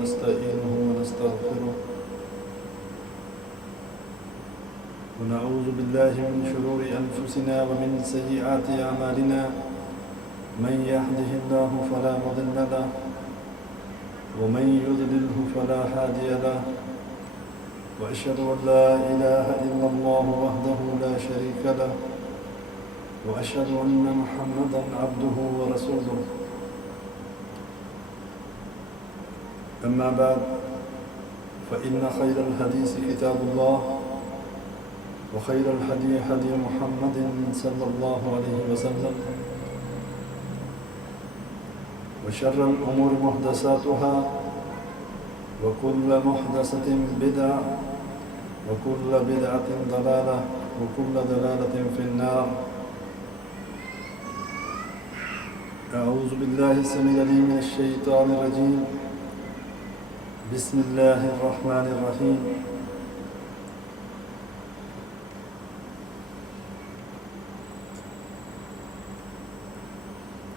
ونستعينه ونستغفره ونعوذ بالله من شرور أنفسنا ومن سيئات أعمالنا من يهده الله فلا مضل له ومن يضلله فلا هادي له وأشهد أن لا إله إلا الله وحده لا شريك له وأشهد أن محمدا عبده ورسوله أما بعد فإن خير الحديث كتاب الله وخير الهدي هدي محمد صلى الله عليه وسلم وشر الأمور محدثاتها وكل محدثة بدعة وكل بدعة ضلالة وكل ضلالة في النار. أعوذ بالله السميع العليم من الشيطان الرجيم. بسم الله الرحمن الرحيم.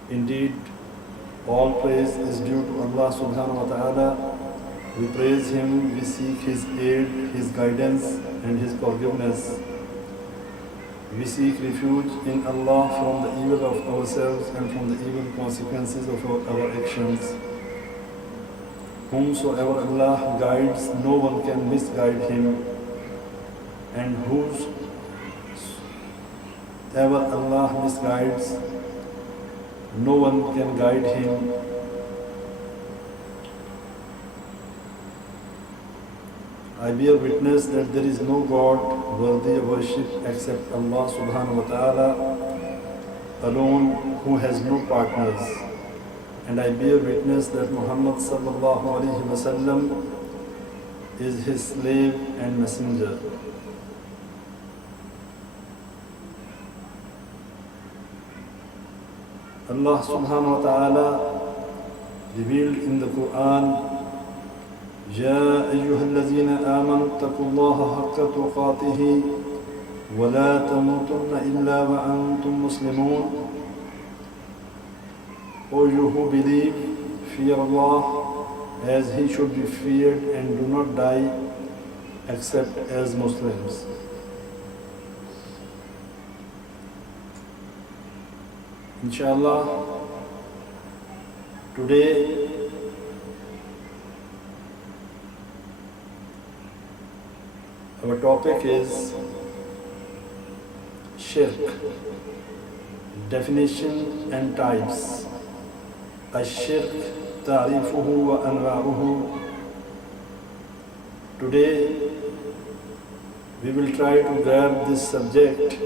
Indeed, all praise is due to Allah subhanahu wa ta'ala. We praise Him, we seek His aid, His guidance and His forgiveness. We seek refuge in Allah from the evil of ourselves and from the evil consequences of our actions. Whomsoever Allah guides, no one can misguide him, and whosoever Allah misguides, no one can guide him. I bear witness that there is no God worthy of worship except Allah subhanahu wa ta'ala alone, who has no partners. And I bear witness that Muhammad sallallahu alaihi wasallam is his slave and messenger. Allah subhanahu wa ta'ala revealed in the Quran, يَا أَيُّهَا الَّذِينَ آمَنُوا اتَّقُوا اللَّهَ حَقَّ تُقَاتِهِ وَلَا تَمُوتُنَّ إِلَّا وَأَنْتُمْ مُسْلِمُونَ. O you who believe, fear Allah as He should be feared and do not die except as Muslims. Inshallah, today our topic is shirk, definition and types. الشرك تعريفه وأنواعه. Today we will try to grab this subject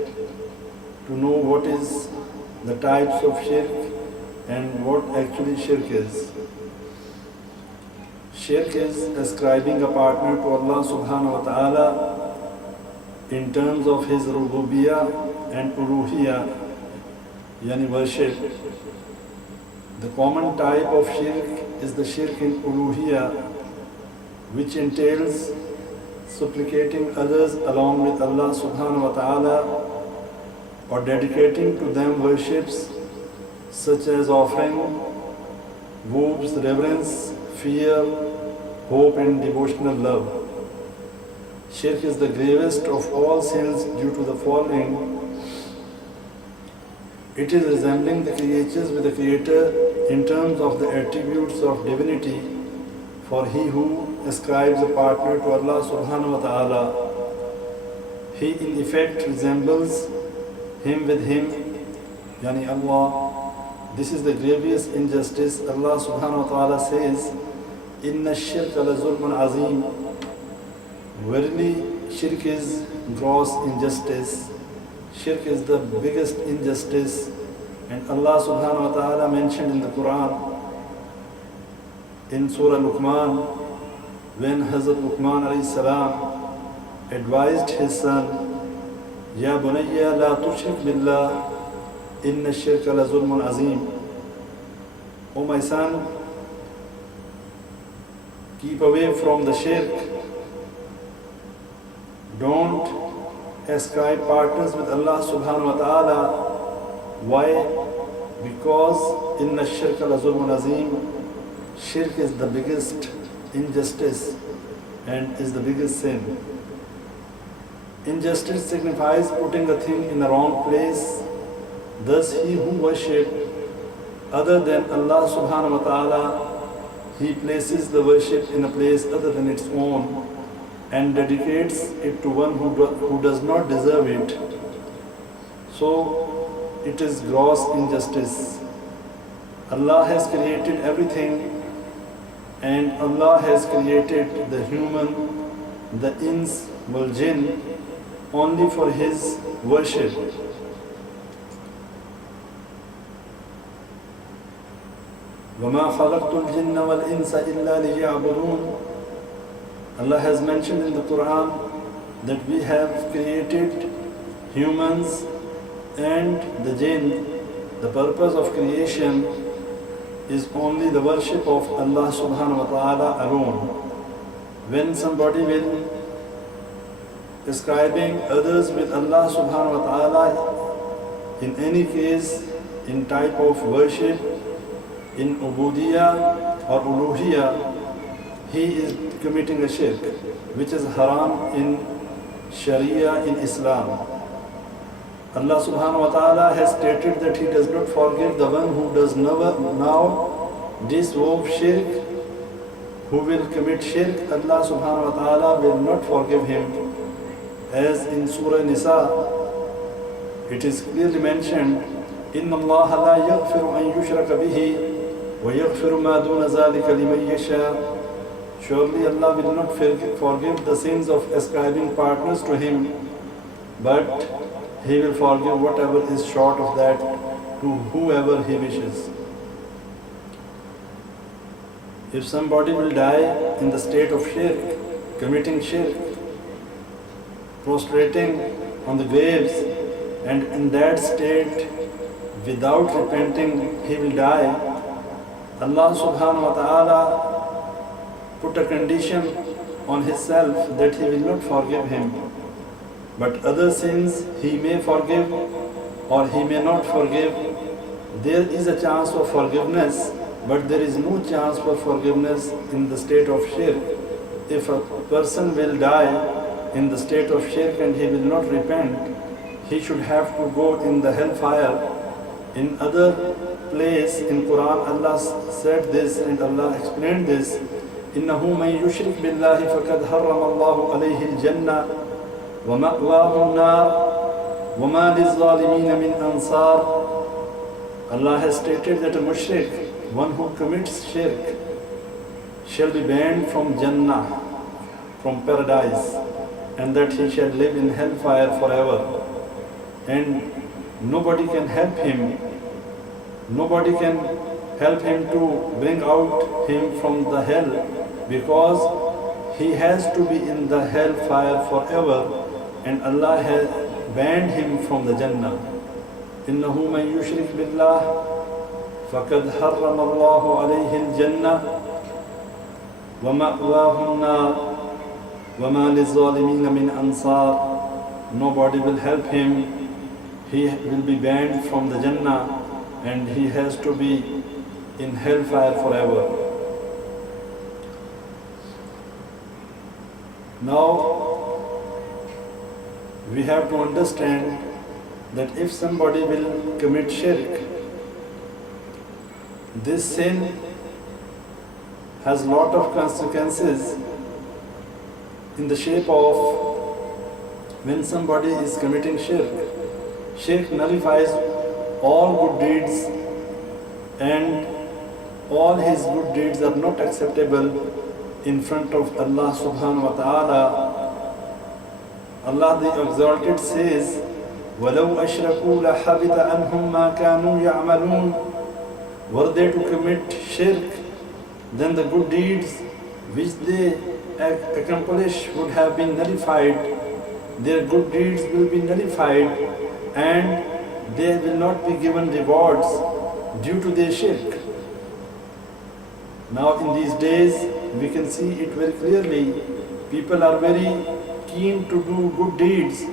to know what is the types of shirk and what actually shirk is. Shirk is ascribing a partner to Allah subhanahu wa ta'ala in terms of His rububiyyah and uluhiyyah, yani worship. The common type of shirk is the shirk in uluhiyyah, which entails supplicating others along with Allah subhanahu wa ta'ala or dedicating to them worships such as offering, vows, reverence, fear, hope and devotional love. Shirk is the gravest of all sins due to the following. It is resembling the creatures with the Creator in terms of the attributes of divinity, for he who ascribes a partner to Allah subhanahu wa ta'ala, he in effect resembles him with him, yani Allah. This is the grievous injustice. Allah subhanahu wa ta'ala says, Inna shirka la zulmun azim. Verily, shirk is gross injustice. Shirk is the biggest injustice. And Allah subhanahu wa ta'ala mentioned in the Quran, in Surah Luqman, when Hazrat Luqman alayhi salam advised his son, Ya bunayya la tushrik billah, inna shirka la zulmun azim. O my son, keep away from the shirk. Don't ascribe partners with Allah subhanahu wa ta'ala. Why? Because inna shirka la zulmun azim. Shirk is the biggest injustice and is the biggest sin. Injustice signifies putting a thing in the wrong place. Thus he who worships other than Allah subhanahu wa ta'ala, he places the worship in a place other than its own and dedicates it to one who does not deserve it. So it is gross injustice. Allah has created everything, and Allah has created the human, the ins wal jinn only for His worship. وَمَا خَلَقْتُ الْجِنَّ وَالْإِنسَ إِلَّا لِيَعْبُدُونَ. Allah has mentioned in the Quran that we have created humans and the jinn. The purpose of creation is only the worship of Allah subhanahu wa ta'ala alone. When somebody will describing others with Allah subhanahu wa ta'ala, in any case, in type of worship, in ubudiyah or uluhiyah, he is committing a shirk, which is haram in Sharia, in Islam. Allah subhanahu wa ta'ala has stated that He does not forgive the one who does now dissolve shirk, who will commit shirk. Allah subhanahu wa ta'ala will not forgive him. As in Surah Nisa, it is clearly mentioned, إِنَّ اللَّهَ لَا يَغْفِرُ أَن يُشْرَكَ بِهِ وَيَغْفِرُ مَا دُونَ ذَلِكَ لِمَن يَشَاءُ. Surely Allah will not forgive the sins of ascribing partners to Him, but He will forgive whatever is short of that to whoever He wishes. If somebody will die in the state of shirk, committing shirk, prostrating on the graves, and in that state, without repenting, he will die, Allah subhanahu wa ta'ala put a condition on Himself that He will not forgive him. But other sins He may forgive or He may not forgive. There is a chance of forgiveness, but there is no chance for forgiveness in the state of shirk. If a person will die in the state of shirk and he will not repent, he should have to go in the hellfire. In other place in Quran, Allah said this and Allah explained this. إِنَّهُ مَن يُشْرِكْ بِاللَّهِ فَقَدْ حَرَّمَ اللَّهُ عَلَيْهِ الْجَنَّةَ وَمَأْوَاهُ النَّارُ وَمَا لِلظَّالِمِينَ مِنْ أَنصَارٍ. Allah has stated that a mushrik, one who commits shirk, shall be banned from Jannah, from paradise, and that he shall live in hellfire forever. And nobody can help him. Nobody can help him to bring out him from the hell, because he has to be in the hellfire forever, and Allah has banned him from the Jannah. إِنَّهُ مَن يُشْرِكْ بِاللَّهِ فَقَدْ حَرَّمَ اللَّهُ عَلَيْهِ الْجَنَّةَ وَمَأْوَاهُ النَّارُ وَمَا لِلظَّالِمِينَ مِنْ أَنصَارٍ. Nobody will help him. He will be banned from the Jannah, and he has to be in hellfire forever. Now, we have to understand that if somebody will commit shirk, this sin has lot of consequences in the shape of, when somebody is committing shirk, shirk nullifies all good deeds, and all his good deeds are not acceptable in front of Allah subhanahu wa ta'ala. Allah the Exalted says, وَلَوْ أَشْرَكُوا لَحَبِطَ عَنْهُمْ مَا كَانُوا يَعْمَلُونَ. Were they to commit shirk, then the good deeds which they accomplish would have been nullified. Their good deeds will be nullified, and they will not be given rewards due to their shirk. Now in these days, we can see it very clearly. People are very keen to do good deeds,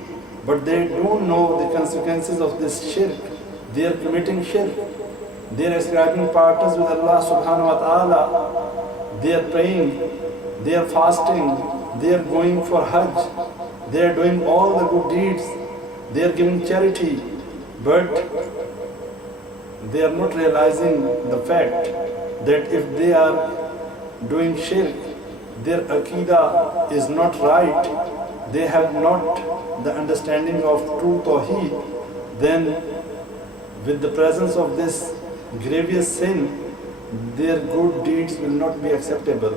but they don't know the consequences of this shirk. They are committing shirk. They are ascribing partners with Allah subhanahu wa ta'ala. They are praying they are fasting, they are going for Hajj, they are doing all the good deeds, they are giving charity, but they are not realizing the fact that if they are doing shirk, their aqidah is not right, they have not the understanding of true tawheed, then with the presence of this grievous sin, their good deeds will not be acceptable.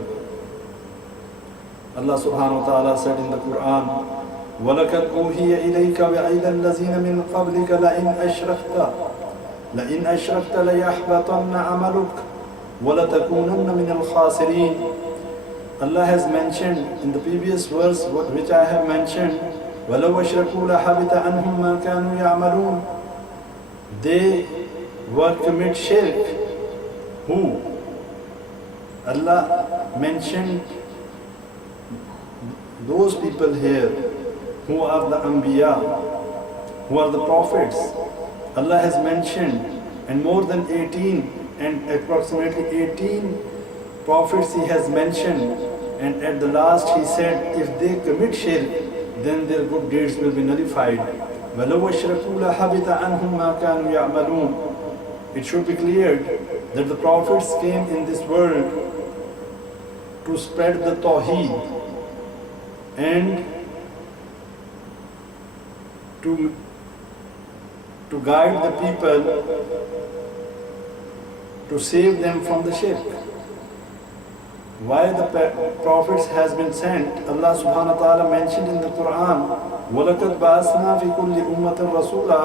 Allah subhanahu wa ta'ala said in the Quran, وَلَكَدْ أُوحِيَ إِلَيْكَ وَإِلَى الَّذِينَ مِنْ قَبْلِكَ لَئِنْ أَشْرَكْتَ لَيَحْبَطَنَّ عَمَلُكَ وَلَتَكُونَنَّ مِنَ الْخَاسِرِينَ. Allah has mentioned in the previous verse which I have mentioned, وَلَوْ أَشْرَكُوا لَحَبِطَ عَنْهُمْ مَا كَانُوا يَعْمَلُونَ. They were commit shirk. Who? Allah mentioned those people here who are the Anbiya, who are the prophets. Allah has mentioned, and more than 18 and approximately 18 prophets He has mentioned, and at the last He said if they commit shirk, then their good deeds will be nullified. وَلَوْ أَشْرَكُوا لَحَبِطَ عَنْهُمْ مَا كَانُوا يَعْمَلُونَ. It should be cleared that the prophets came in this world to spread the Tawheed and to guide the people, to save them from the shirk. Why the prophets has been sent? Allah subhanahu wa ta'ala mentioned in the Quran, وَلَقَدْ بَعَثْنَا فِي كُلِّ أُمَّةٍ رَسُولًا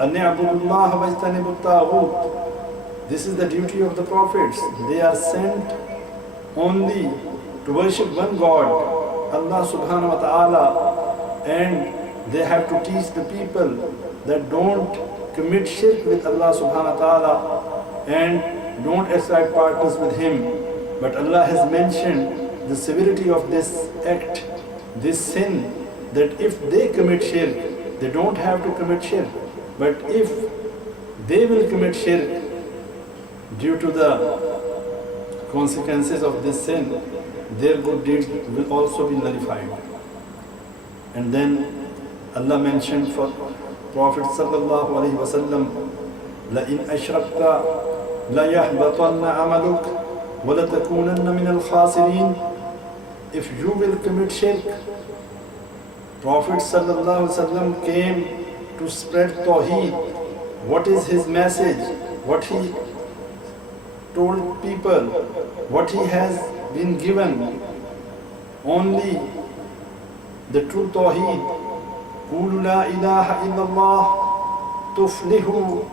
أَنْ يَعْبُدُوا اللَّهَ وَاجْتَنِبُوا الطَّاغُوتَ. This is the duty of the prophets. They are sent only to worship one God, Allah subhanahu wa ta'ala, and they have to teach the people that don't commit shirk with Allah subhanahu wa ta'ala and don't ascribe partners with Him. But Allah has mentioned the severity of this act, this sin, that if they commit shirk, they don't have to commit shirk. But if they will commit shirk due to the consequences of this sin, their good deeds will also be nullified. And then Allah mentioned for Prophet sallallahu alaihi wasallam, لَإِنْ أَشْرَكْتَ لَيَحْبَطَنَّ عَمَلُكَ وَلَتَكُونَنَّ مِنَ الْخَاسِرِينَ. If you will commit shirk, Prophet sallallahu alaihi wasallam came to spread Tawheed. What is his message? What he told people? What he has been given? Only the true Tawheed. قُولُوا لَا إِلَهَ إِلَّا اللَّهُ تُفْلِحُوا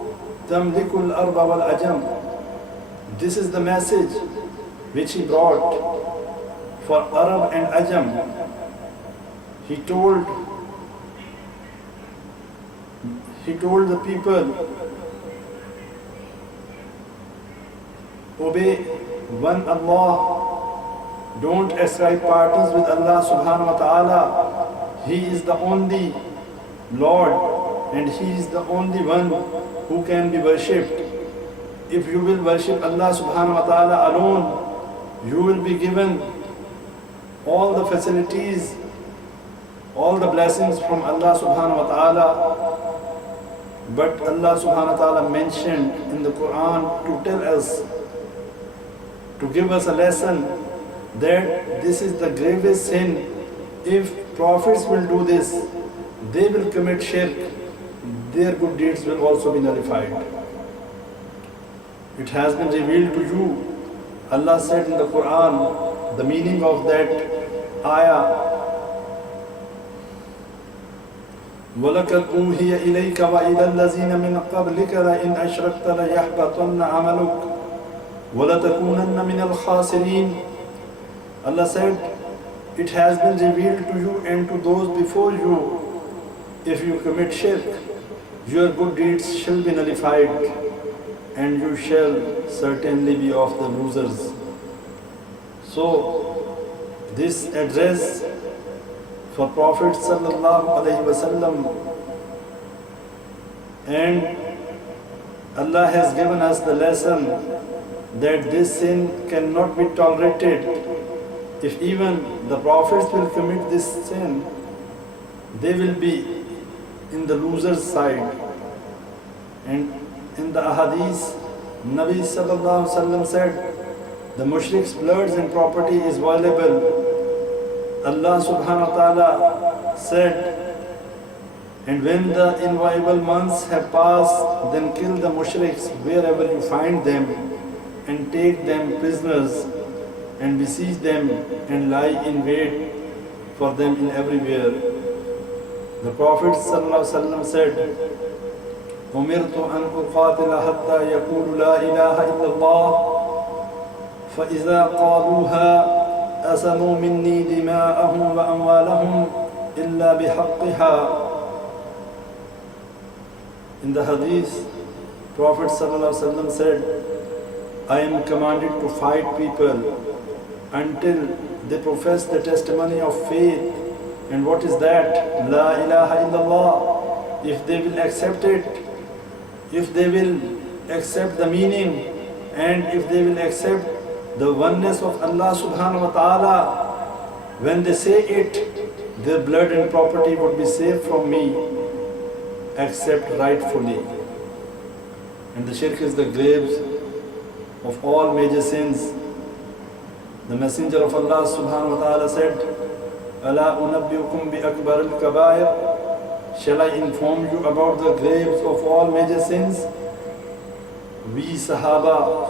تَمْلِكُ الْأَرْضَ وَالْعَجَمَ. This is the message which he brought for Arab and Ajam. He told the people, obey one Allah, don't ascribe partners with Allah subhanahu wa ta'ala. He is the only Lord and He is the only one who can be worshipped. If you will worship Allah subhanahu wa ta'ala alone, you will be given all the facilities, all the blessings from Allah subhanahu wa ta'ala. But Allah subhanahu wa ta'ala mentioned in the Quran to tell us, to give us a lesson that this is the gravest sin. If prophets will do this, they will commit shirk, their good deeds will also be nullified. It has been revealed to you. Allah said in the Quran, the meaning of that ayah, وَلَقَدْ أُوحِيَ إِلَيْكَ وَإِلَى الَّذِينَ مِنْ قَبْلِكَ لَئِنْ أَشْرَكْتَ لَيَحْبَطَنَّ عَمَلُكَ وَلَتَكُونَنَّ مِنَ الْخَاسِرِينَ. Allah said, it has been revealed to you and to those before you, if you commit shirk, your good deeds shall be nullified and you shall certainly be of the losers. So, this address for Prophet sallallahu alaihi wasallam, and Allah has given us the lesson that this sin cannot be tolerated if even the prophets will commit this sin, they will be in the loser's side. And in the ahadith, Nabi sallallahu alaihi wasallam said, the mushrik's bloods and property is valuable. Allah subhanahu wa ta'ala said, and when the inviolable months have passed, then kill the mushriks wherever you find them, and take them prisoners, and besiege them, and lie in wait for them in everywhere. The Prophet ﷺ said, أمرت أن أقاتل حتى يقول لا إله إلا الله فإذا قالوها أسموا مني دماءهم وأموالهم إلا بحقها. In the hadith, Prophet ﷺ said, I am commanded to fight people until they profess the testimony of faith. And what is that? La ilaha illallah. If they will accept it, if they will accept the meaning, and if they will accept the oneness of Allah subhanahu wa ta'ala, when they say it, their blood and property would be safe from me, except rightfully. And the shirk is the graves of all major sins. The Messenger of Allah subhanahu wa ta'ala said, أَلَا أُنَبِّئُكُمْ بِأَكْبَرِ الْكَبَائِرِ. Shall I inform you about the graves of all major sins? We Sahaba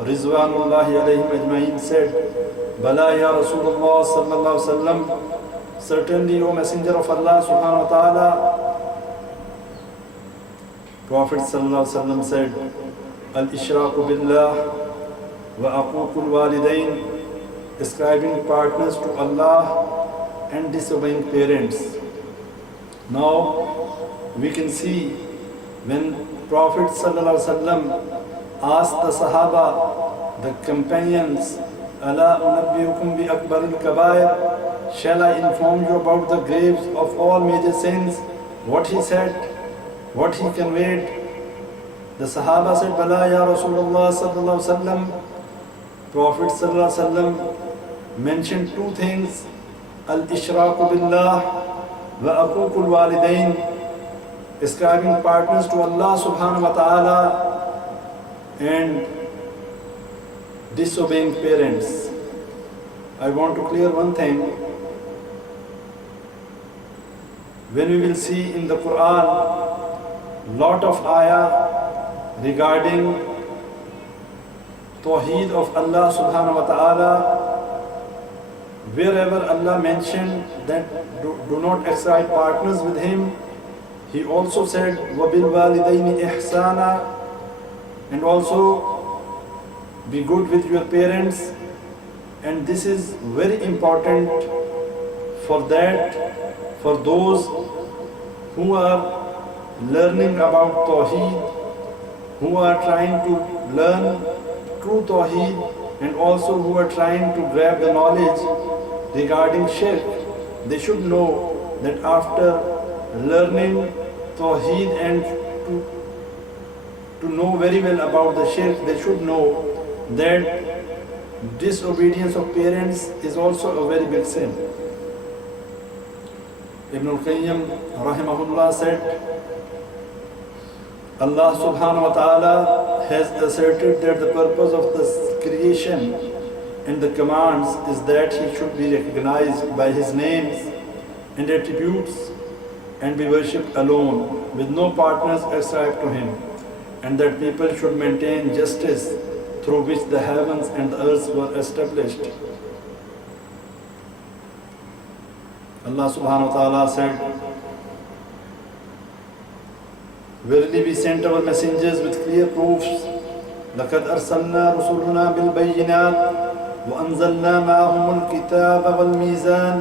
Rizwanullahi alayhim ajma'in said, Bala ya Rasulullah sallallahu alaihi wasallam. Certainly, O Messenger of Allah subhanahu wa ta'ala. Prophet sallallahu alaihi wasallam said, Al-Ishraku billah wa aququl walidain, ascribing partners to Allah and disobeying parents. Now we can see when Prophet sallallahu alaihi wasallam asked the Sahaba, the companions, Ala unabbiukum bi akbaril kabair, shall I inform you about the graves of all major sins? What he said, what he conveyed. The Sahaba said, Bala ya Rasulullah sallallahu alaihi wasallam. Prophet sallallahu alaihi wasallam mentioned two things: al-ishraku billah wa aququl walidain, ascribing partners to Allah subhanahu wa ta'ala and disobeying parents. I want to clear one thing. When we will see in the Quran lot of ayah regarding Tawheed of Allah subhanahu wa ta'ala, wherever Allah mentioned that do not ascribe partners with Him, He also said, وَبِالْوَالِدَيْنِ إِحْسَانًا, and also be good with your parents. And this is very important for those who are learning about Tawheed, who are trying to learn true Tawheed, and also who are trying to grab the knowledge regarding Shirk. They should know that after learning Tawheed and to know very well about the Shirk, they should know that disobedience of parents is also a very big sin. Ibn al-Qayyim rahimahullah said, Allah subhanahu wa ta'ala has asserted that the purpose of the creation and the commands is that He should be recognized by His names and attributes and be worshipped alone, with no partners ascribed to Him, and that people should maintain justice through which the heavens and the earth were established. Allah subhanahu wa ta'ala said, Verily we sent our messengers with clear proofs. لَقَدْ أَرْسَلْنَا رُسُلُنَا بِالْبَيِّنَاتِ وَأَنزَلْنَا مَعَهُمُ الْكِتَابَ وَالْمِيزَانَ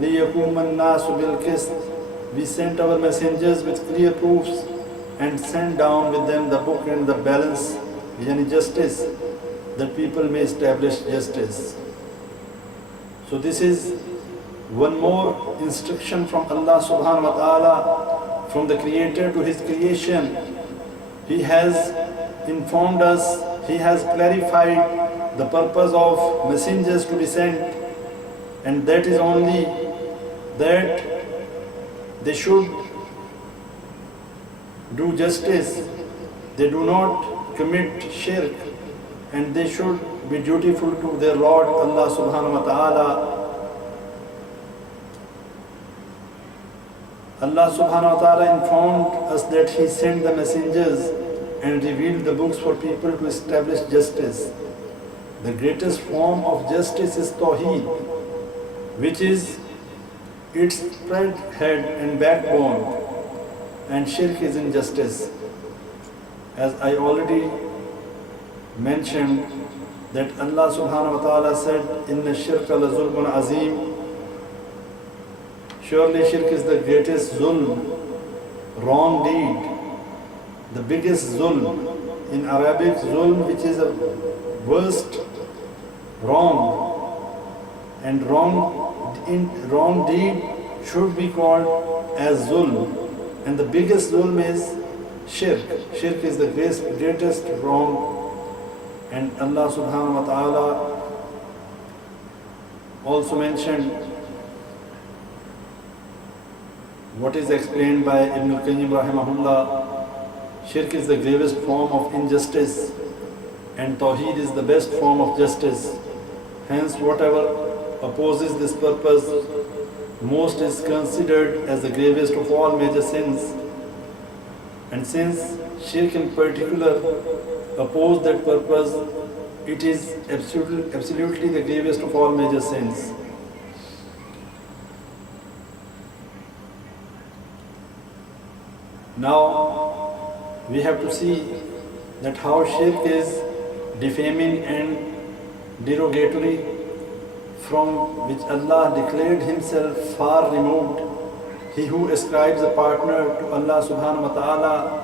لِيَقُومَ النَّاسُ بِالْقِسْطِ. We sent our messengers with clear proofs and sent down with them the book and the balance, yani justice, that people may establish justice. So this is one more instruction from Allah subhanahu wa ta'ala, from the Creator to His creation. He has informed us, He has clarified the purpose of messengers to be sent, and that is only that they should do justice, they do not commit shirk, and they should be dutiful to their Lord Allah subhanahu wa ta'ala. Allah subhanahu wa ta'ala informed us that He sent the messengers and revealed the books for people to establish justice. The greatest form of justice is Tawheed, which is its spread head and backbone, and shirk is injustice. As I already mentioned, that Allah subhanahu wa ta'ala said, "Inna shirka la zulmun azim." Surely shirk is the greatest zulm, wrong deed, the biggest zulm. In Arabic, zulm, which is the worst wrong, and wrong deed should be called as zulm, and the biggest zulm is shirk. Shirk is the greatest wrong, and Allah subhanahu wa ta'ala also mentioned what is explained by Ibn al-Qayyim rahimahullah. Shirk is the gravest form of injustice, and Tawheed is the best form of justice. Hence, whatever opposes this purpose most is considered as the gravest of all major sins. And since shirk in particular opposes that purpose, it is absolutely the gravest of all major sins. Now, we have to see that how shirk is defaming and derogatory, from which Allah declared Himself far removed. He who ascribes a partner to Allah subhanahu wa ta'ala,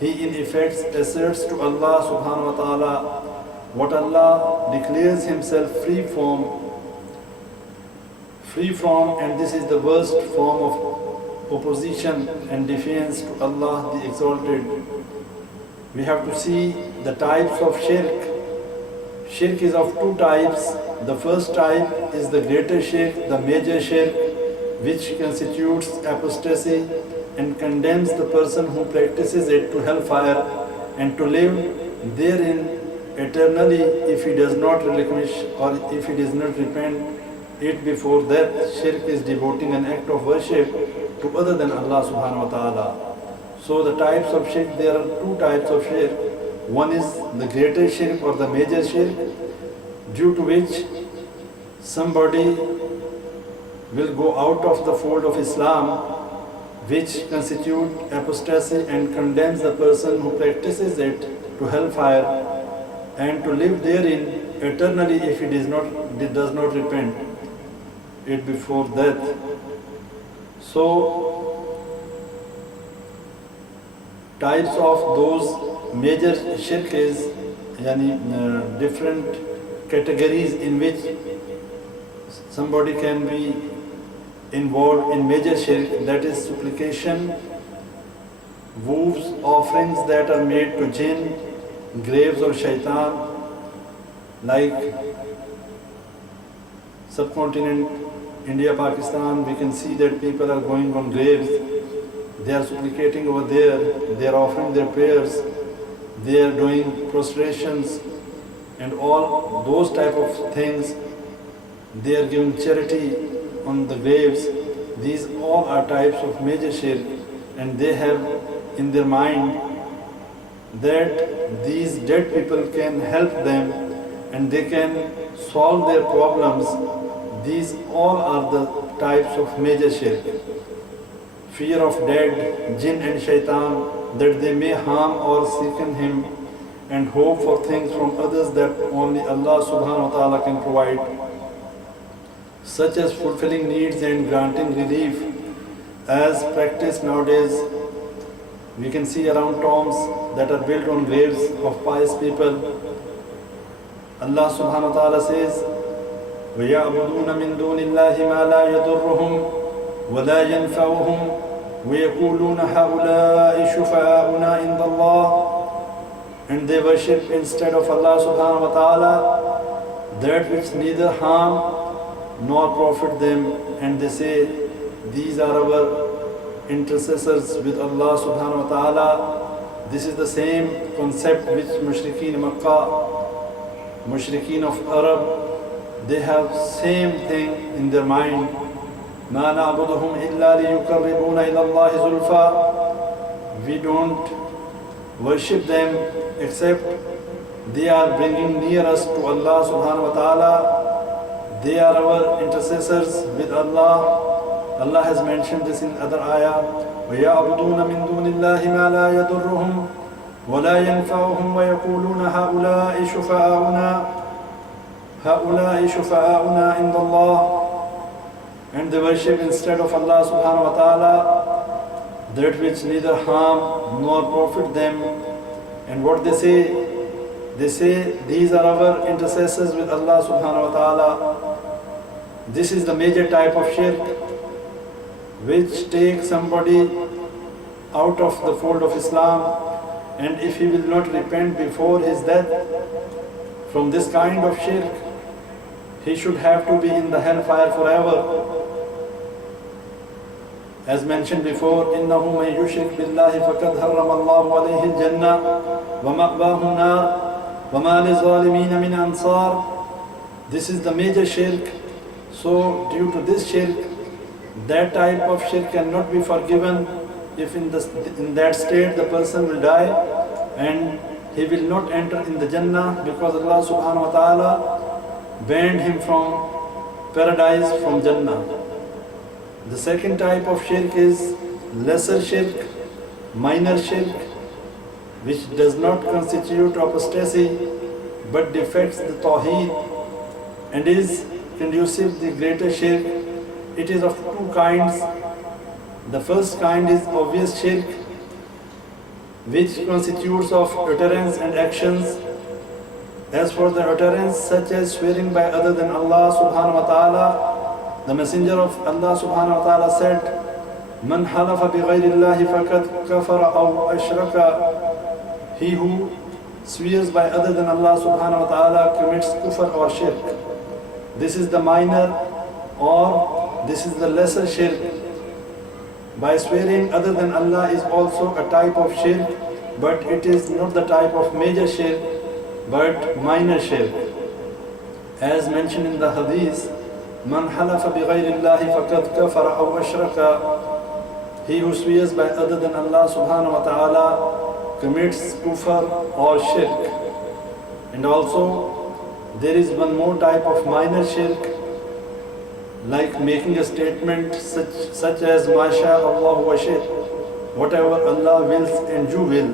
he in effect asserts to Allah subhanahu wa ta'ala what Allah declares Himself free from, and this is the worst form of opposition and defiance to Allah the Exalted. We have to see the types of shirk. Shirk is of two types. The first type is the greater shirk, the major shirk, which constitutes apostasy and condemns the person who practices it to hellfire and to live therein eternally if he does not relinquish or if he does not repent it before death. Shirk is devoting an act of worship to other than Allah subhanahu wa ta'ala. So the types of shirk, there are two types of shirk. One is the greater shirk or the major shirk, due to which somebody will go out of the fold of Islam, which constitute apostasy and condemns the person who practices it to hellfire and to live therein eternally if he does not repent it before death. So, types of those major shirk is different categories in which somebody can be involved in major shirk, that is supplication, vows, offerings that are made to jinn, graves or shaitan, like subcontinent India, Pakistan, we can see that people are going on graves, they are supplicating over there, they are offering their prayers, they are doing prostrations and all those type of things, they are giving charity on the graves. These all are types of major shirk, and they have in their mind that these dead people can help them and they can solve their problems. These all are the types of major shirk. Fear of dead, jinn and shaitan, that they may harm or sicken him, and hope for things from others that only Allah subhanahu wa ta'ala can provide, such as fulfilling needs and granting relief, as practiced nowadays. We can see around tombs that are built on graves of pious people. Allah subhanahu wa ta'ala says, وَيَعْبُدُونَ مِن دُونِ اللَّهِ مَا لَا يَضُرُّهُمْ وَلَا يَنْفَعُهُمْ وَيَقُولُونَ هَؤُلَاءِ شُفَعَاؤُنَا عِندَ اللَّهِ. And they worship instead of Allah subhanahu wa ta'ala that which neither harm nor profit them, and they say these are our intercessors with Allah subhanahu wa ta'ala. This is the same concept which Mushrikeen Makkah, Mushrikeen of Arab, they have same thing in their mind. مَا نَعْبُدُهُمْ إِلَّا لِيُقَرِّبُونَ إِلَى اللَّهِ زُلْفَى. We don't worship them except they are bringing near us to Allah subhanahu wa ta'ala. They are our intercessors with Allah. Allah has mentioned this in other ayah. وَيَعْبُدُونَ مِن دُونِ اللَّهِ مَا لَا يَضُرُّهُمْ وَلَا يَنْفَعُهُمْ وَيَقُولُونَ هَؤُلَاءِ شُفَعَاؤُنَا عِنْدَ اللَّهِ. And they worship instead of Allah subhanahu wa ta'ala that which neither harm nor profit them. And what they say these are our intercessors with Allah subhanahu wa ta'ala. This is the major type of shirk which takes somebody out of the fold of Islam, and if he will not repent before his death from this kind of shirk, he should have to be in the hellfire forever. As mentioned before, إِنَّهُ مَن يُشْرِكْ بِاللَّهِ فَقَدْ حَرَّمَ اللَّهُ عَلَيْهِ الْجَنَّةَ وَمَأْوَاهُ النَّارُ وَمَا لِلظَّالِمِينَ مِنْ أَنصَارٍ. This is the major shirk. So due to this shirk, that type of shirk cannot be forgiven if in that state the person will die, and he will not enter in the Jannah because Allah subhanahu wa ta'ala banned him from paradise, from Jannah. The second type of shirk is lesser shirk, minor shirk, which does not constitute apostasy but defects the tawheed and is conducive to the greater shirk. It is of two kinds. The first kind is obvious shirk, which constitutes of utterance and actions. As for the utterance, such as swearing by other than Allah subhanahu wa ta'ala, the Messenger of Allah subhanahu wa ta'ala said, "Man halafa bi ghayri Allahi faqad kafara aw ashraka." He who swears by other than Allah subhanahu wa ta'ala commits kufr or shirk. This is the minor, or this is the lesser shirk. By swearing other than Allah is also a type of shirk, but it is not the type of major shirk, but minor shirk. As mentioned in the hadith, "Man halafa bi ghayri Allahi faqad kafara aw ashraka." He who swears by other than Allah subhanahu wa ta'ala commits kufr or shirk. And also there is one more type of minor shirk, like making a statement such as "Masha Allah wa shit," whatever Allah wills and you will.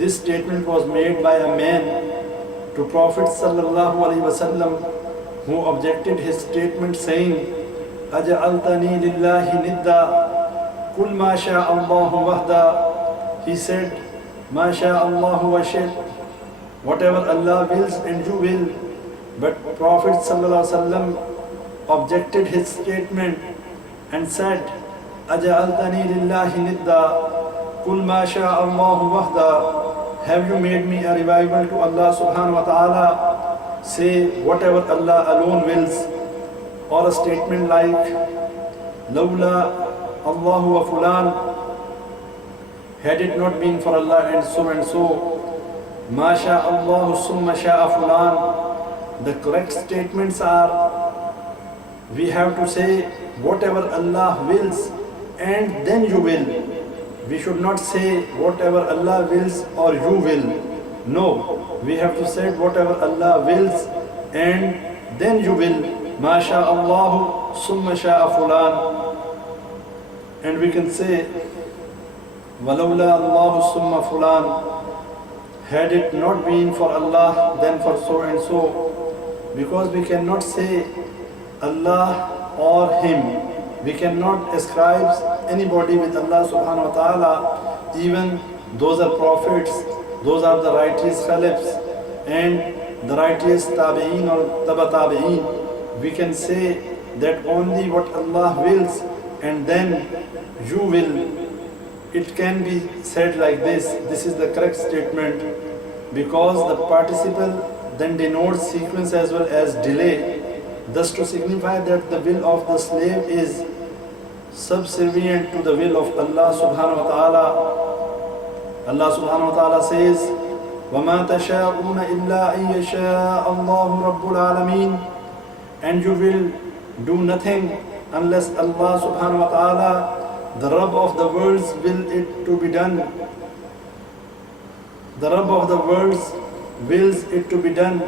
This statement was made by a man to Prophet sallallahu alaihi wasallam, who objected his statement saying, "Aja'altani lillahi nidda, kul ma sha Allahu wahda." He said, "Ma sha Allahu wa shit," whatever Allah wills and you will. But Prophet sallallahu alaihi wasallam objected his statement and said, "Aja'altani lillahi nidda, kul ma sha Allahu wahda." Have you made me a rival to Allah subhanahu wa ta'ala? Say whatever Allah alone wills. Or a statement like, "Lawla Allahu wa fulan," had it not been for Allah and so. "Ma sha Allahu summa sha'a fulan." The correct statements are, we have to say whatever Allah wills and then you will. We should not say whatever Allah wills or you will. No, we have to say whatever Allah wills and then you will. "Ma sha Allahu summa sha'a fulan." And we can say, "Walawla Allahu summa fulan." Had it not been for Allah, then for so and so. Because we cannot say Allah or Him. We cannot ascribe anybody with Allah subhanahu wa ta'ala. Even those are prophets, those are the righteous khalifs and the righteous tabi'een or taba tabi'een. We can say that only what Allah wills and then you will. It can be said like this. This is the correct statement, because the participle then denotes sequence as well as delay, thus to signify that the will of the slave is subservient to the will of Allah subhanahu wa ta'ala. Allah subhanahu wa ta'ala says, وَمَا تَشَاءُونَ إِلَّا أَن يَشَاءَ اللَّهُ رَبُّ الْعَالَمِينَ. And you will do nothing unless Allah subhanahu wa ta'ala, the Rabb of the worlds, will it to be done. The Rabb of the worlds wills it to be done.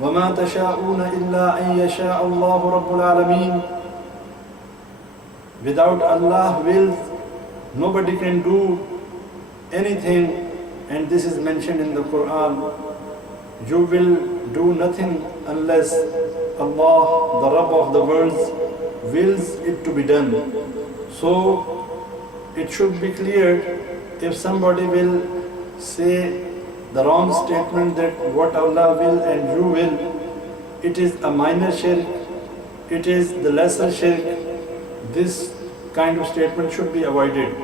وَمَا تَشَاءُونَ إِلَّا أَن يَشَاءَ اللَّهُ رَبُّ الْعَالَمِينَ. Without Allah wills, nobody can do anything, and this is mentioned in the Quran. You will do nothing unless Allah, the Rabb of the worlds, wills it to be done. So it should be clear, if somebody will say the wrong statement that what Allah will and you will, it is a minor shirk, it is the lesser shirk. This kind of statement should be avoided.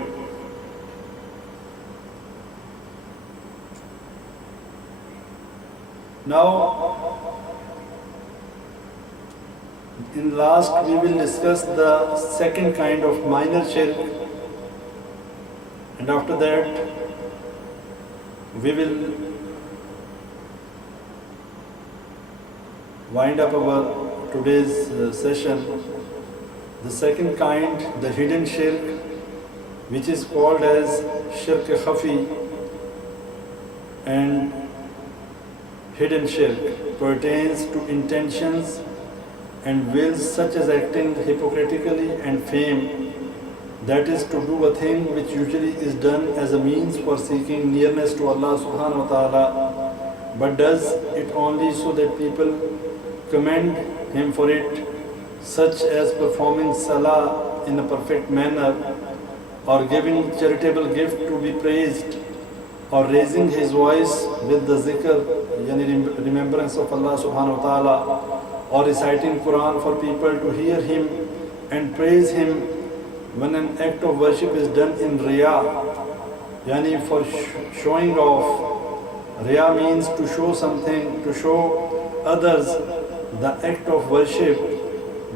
Now, in last we will discuss the second kind of minor shirk, and after that we will wind up our today's session. The second kind, the hidden shirk, which is called as shirk khafi, and hidden shirk pertains to intentions and wills such as acting hypocritically and fame, that is to do a thing which usually is done as a means for seeking nearness to Allah subhanahu wa ta'ala, but does it only so that people commend him for it, such as performing salah in a perfect manner, or giving charitable gift to be praised, or raising his voice with the zikr, yani remembrance of Allah subhanahu wa ta'ala, or reciting Quran for people to hear him and praise him. When an act of worship is done in riya, yani for showing off. Riya means to show something, to show others the act of worship.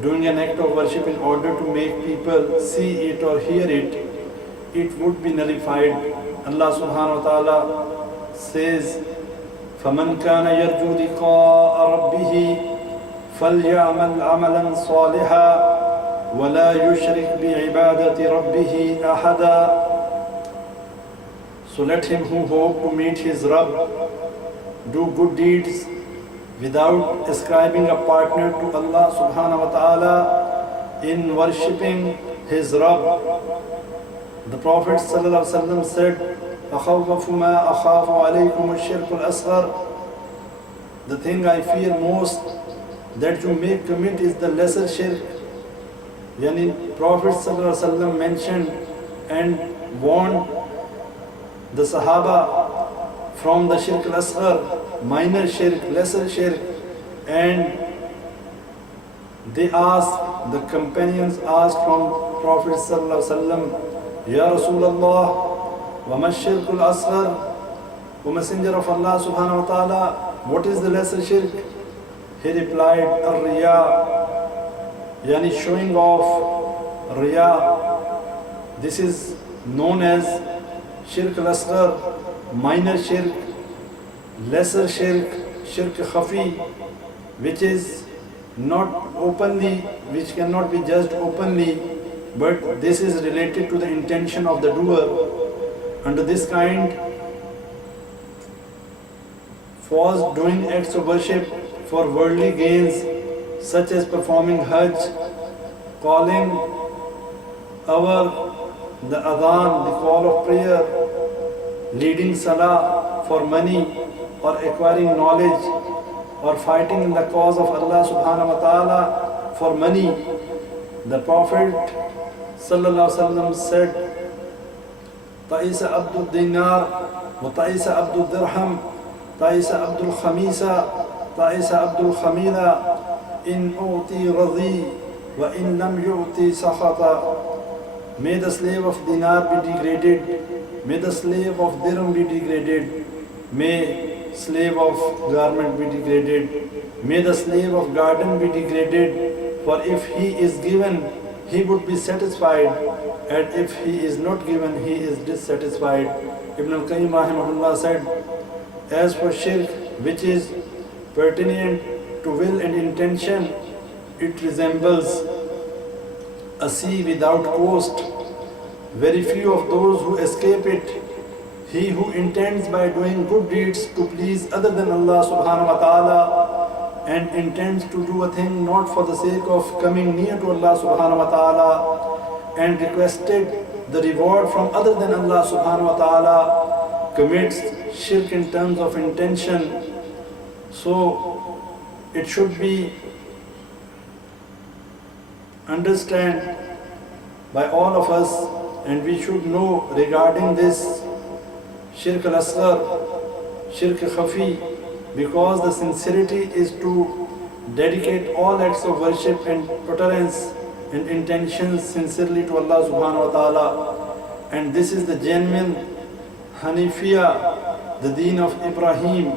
Doing an act of worship in order to make people see it or hear it, it would be nullified. Allah subhanahu wa ta'ala says, فَمَنْ كَانَ يَرْجُو لِقَاءَ رَبِّهِ فَلْيَعْمَلْ عَمَلًا صَالِحًا وَلَا يُشْرِكْ بِعِبَادَةِ رَبِّهِ أَحَدًا. So let him who hope to meet his Rabb do good deeds without ascribing a partner to Allah subhanahu wa ta'ala in worshipping his Rabb. The Prophet sallallahu alaihi wasallam said, أَخَوَّفُ مَا أَخَافُ عَلَيْكُمُ الشِّرْكُ الْأَصْغَرُ. The thing I fear most that you may commit is the lesser shirk. Yani Prophet sallallahu alaihi wasallam mentioned and warned the Sahaba from the shirk al-asghar, minor shirk, lesser shirk, and they asked, the companions asked from Prophet sallallahu alaihi wasallam, Ya Rasulullah, wa ma shirk al-asghar? O Messenger of Allah subhanahu wa ta'ala, what is the lesser shirk? He replied, ar-riya, yani showing off, riya. This is known as shirk al-asghar, minor shirk, lesser shirk, shirk khafi, which is not openly, which cannot be judged openly, but this is related to the intention of the doer. Under this kind falls doing acts of worship for worldly gains, such as performing Hajj, calling the adhan, the call of prayer, leading salah for money, or acquiring knowledge, or fighting in the cause of Allah subhanahu wa ta'ala for money. The Prophet sallallahu alaihi wasallam said, Ta'isa abdul dinar, wa ta'isa abdul dirham, ta'isa abdul khamisa, ta'isa abdul khamila, in u'ti radhi, wa in lam yu'ti sakhata. May the slave of dinar be degraded, may the slave of dirham be degraded, may slave of garment be degraded, may the slave of garden be degraded, for if he is given, he would be satisfied, and if he is not given, he is dissatisfied. Ibn al-Qayyim rahimahullah said, as for shirk, which is pertinent to will and intention, it resembles a sea without coast. Very few of those who escape it. He who intends by doing good deeds to please other than Allah subhanahu wa ta'ala and intends to do a thing not for the sake of coming near to Allah subhanahu wa ta'ala and requested the reward from other than Allah subhanahu wa ta'ala commits shirk in terms of intention. So it should be understood by all of us, and we should know regarding this shirk al-asghar, shirk khafi, because the sincerity is to dedicate all acts of worship and utterance and intentions sincerely to Allah subhanahu wa ta'ala, and this is the genuine Hanifiya, the deen of Ibrahim,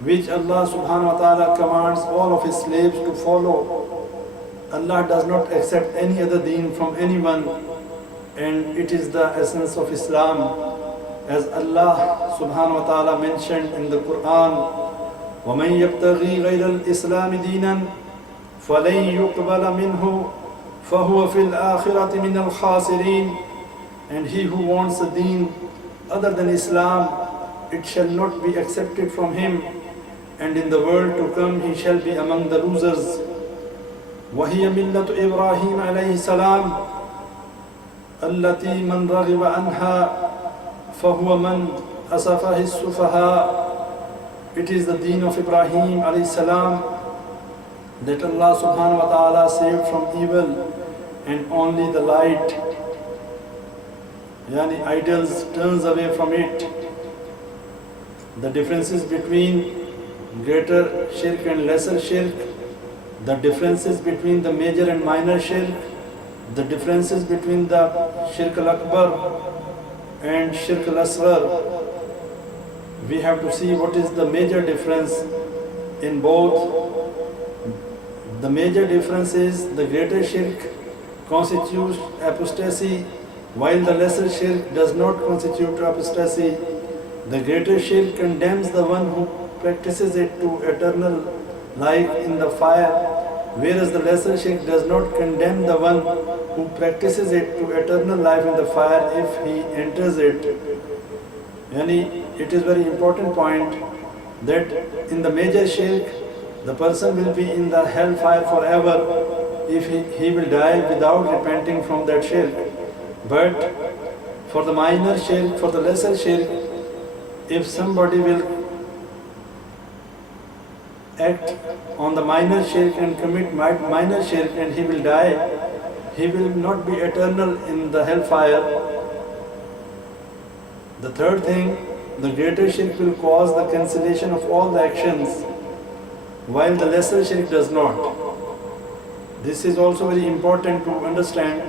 which Allah subhanahu wa ta'ala commands all of his slaves to follow. Allah does not accept any other deen from anyone, and it is the essence of Islam, as Allah subhanahu wa ta'ala mentioned in the Quran, وَمَنْ يَبْتَغِي غَيْرَ الْإِسْلَامِ دِينًا فَلَنْ يُقْبَلَ مِنْهُ فَهُوَ فِي الْآخِرَةِ مِنَ الْخَاسِرِينَ. And he who wants a deen other than Islam, it shall not be accepted from him, and in the world to come he shall be among the losers. وَهِيَ مِلَّةُ إِبْرَاهِيمَ عَلَيْهِ السَّلَامِ الَّتِي مَنْ رَغِبَ عَنْهَا فَهُوَ مَنْ أَسَفَهِ السُّفَهَاءِ. It is the deen of Ibrahim alayhi salam that Allah subhanahu wa ta'ala saved from evil, and only the light, yani idols, turns away from it. The differences between greater shirk and lesser shirk, the differences between the major and minor shirk, the differences between the shirk al-akbar and shirk al-asghar. We have to see what is the major difference in both. The major difference is the greater shirk constitutes apostasy, while the lesser shirk does not constitute apostasy. The greater shirk condemns the one who practices it to eternal life in the fire, whereas the lesser shirk does not condemn the one who practices it to eternal life in the fire if he enters it. Yani, it is very important point that in the major shirk, the person will be in the hellfire forever if he will die without repenting from that shirk. But for the minor shirk, for the lesser shirk, if somebody will act on the minor shirk and commit minor shirk and he will die, he will not be eternal in the hellfire. The third thing, the greater shirk will cause the cancellation of all the actions, while the lesser shirk does not. This is also very important to understand,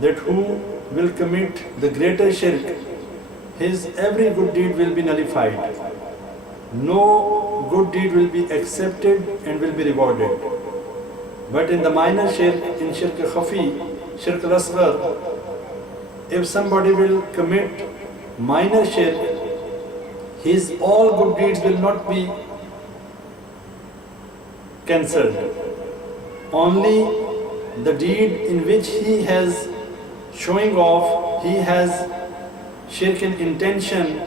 that who will commit the greater shirk, his every good deed will be nullified. No good deed will be accepted and will be rewarded. But in the minor shirk, in shirk khafi, shirk al-asghar, if somebody will commit minor shirk, his all good deeds will not be cancelled. Only the deed in which he has showing off, he has shirk in intention,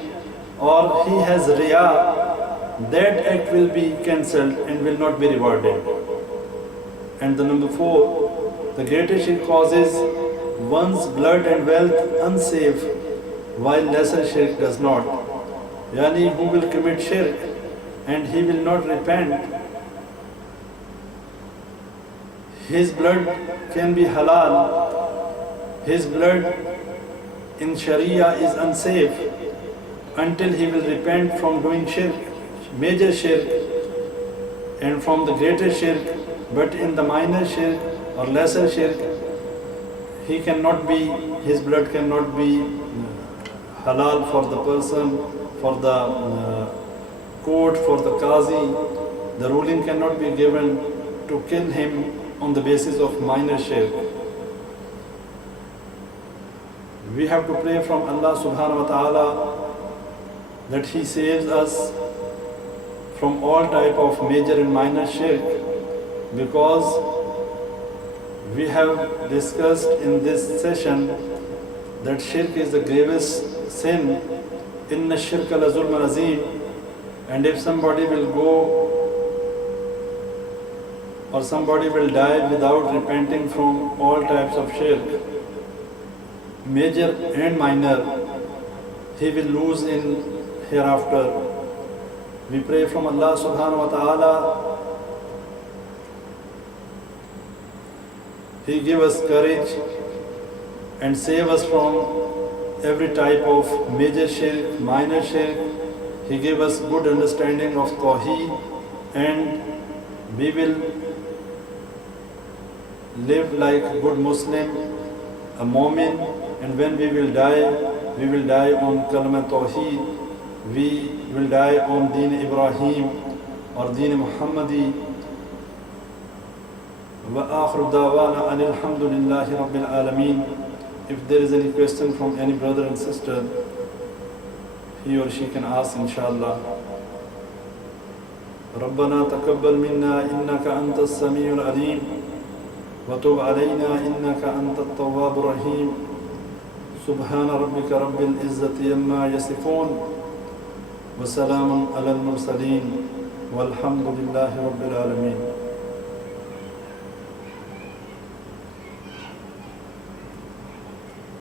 or he has riyah, that act will be cancelled and will not be rewarded. And the number 4, the greater shirk causes one's blood and wealth unsafe, while lesser shirk does not. Yani, who will commit shirk and he will not repent, his blood can be halal, his blood in Sharia is unsafe until he will repent from doing shirk, major shirk, and from the greater shirk. But in the minor shirk or lesser shirk, he cannot be, his blood cannot be halal for the person, for the court, for the Qazi, the ruling cannot be given to kill him on the basis of minor shirk. We have to pray from Allah subhanahu wa ta'ala that He saves us from all type of major and minor shirk, because we have discussed in this session that shirk is the gravest sin. Inna shirka la zulmun azim. And if somebody will go or somebody will die without repenting from all types of shirk, major and minor, he will lose in hereafter. We pray from Allah subhanahu wa ta'ala, He give us courage and save us from every type of major shirk, minor shirk. He give us good understanding of Tawheed, and we will live like a good Muslim, a Mu'min, and when we will die on Kalma Tawheed. We will die on Deen Ibrahim or Deen Muhammadi. Wa akhiru da'wana anil hamdulillahi rabbil alameen. If there is any question from any brother and sister, he or she can ask, inshallah. ربنا تقبل منا إنك أنت السميع العليم وتب علينا إنك أنت التواب الرحيم سبحان ربك رب العزة عما يصفون وسلام على المرسلين والحمد لله رب العالمين.